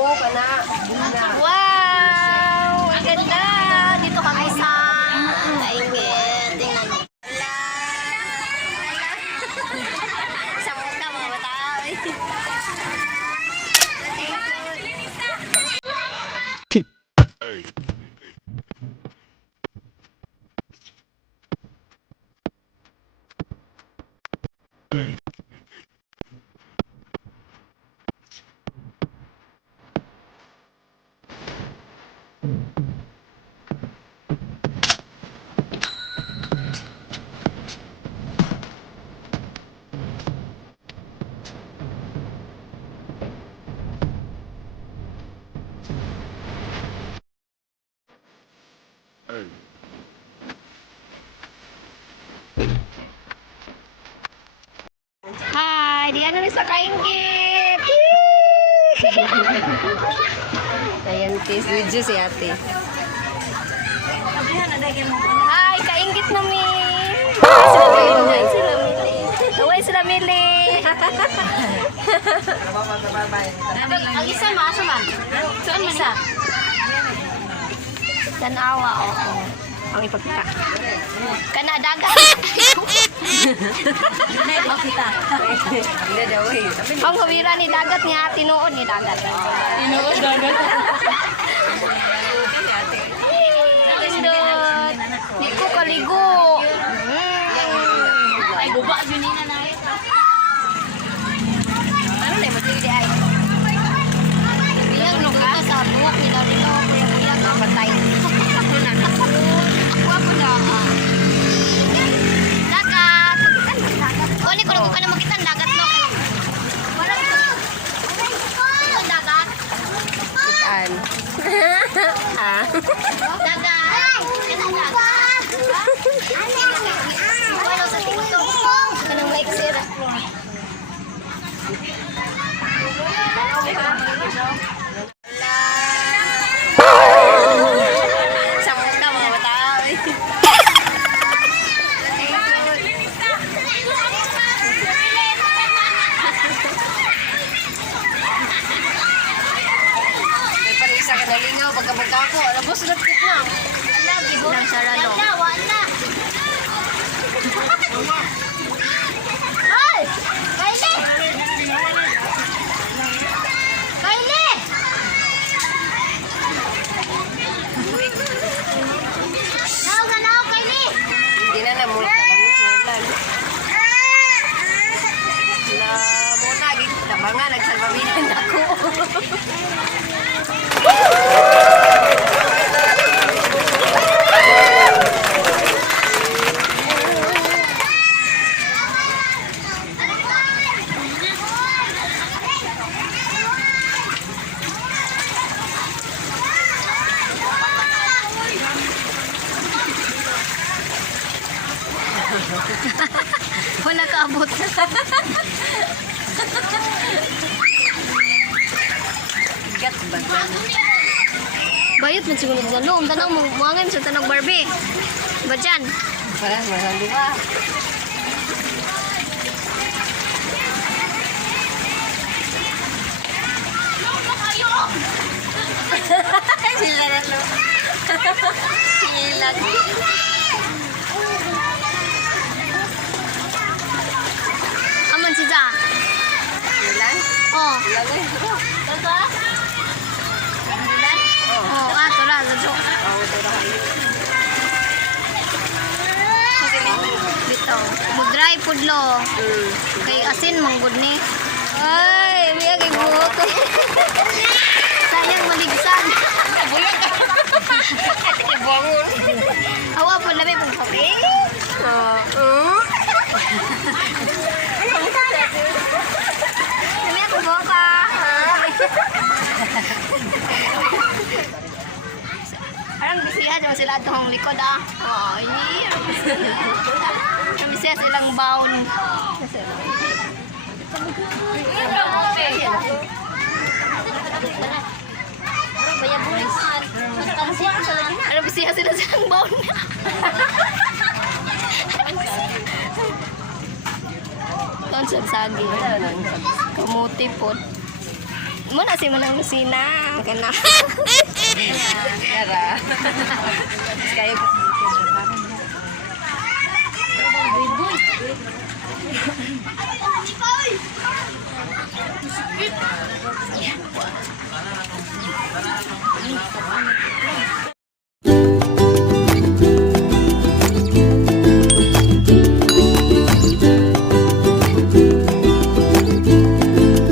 Oo, kana. Wow! Ang ganda! Dito kami sa Dainggit. Tingnan mo. Sa muna mga batao. Hi! Di ano na sa Kainggit! Scientist video si ate. Hi! Kainggit na mi! Away sila mili! Away sila mili! Ang isa maasa man? Saan man isa? Tanawa, oo. Ang ipagka. Kana dagat. Hindi daw eh. Ang kawira ni dagat niya, tinuod ni dagat. Tinuod dagat. Pindot. Di ko kaligo. Ay, guba yun na na. Ano na, matindi ay. Bilang nung ka sa buwak ni Narino, bilang namatay. Ako na ka. Dagat. Kuni ko na makita ang dagat no. Wala ko. Ang dagat. Kitaan. Ah. Dagat. Wala sa TikTok. Kanang like sira. Sa muna mga batao. May panisa ka nalingaw pagkabagka ko. Alabos na tip na. Lagi mo. Nang sarado. Wala. Ay! Kylie! Kylie! Now, Kylie! Hindi na namula. Na muna, tabanga, nagsalbabinan ako. Wala kaabot. Gat ba? Bayot man siguro sa loob. Tanong mo, muangin sa tanong Barbie. Ba dyan? Parang masandi ba? Sila na lo. Hilag. Aman si Ja. Hilag? Oh. Hilag eh. Toto? Oh, ato lang. Toto. Oh, ito na kami. Dito. Mag-dry food lo. Kay asin manggod ni. Ay, may agay buhok. Sayang maligsan. Bulag ka. Ibangon. Hawa po labi pag kape. Dami ako boka. Parang bisihan naman sila itong likod ah. Ay, bisihan silang baon. Ano bisihan sila silang baon. Ito ang sagsagi. Kamuti po. Muna si manang kusina. Kana. Yara. Kayo.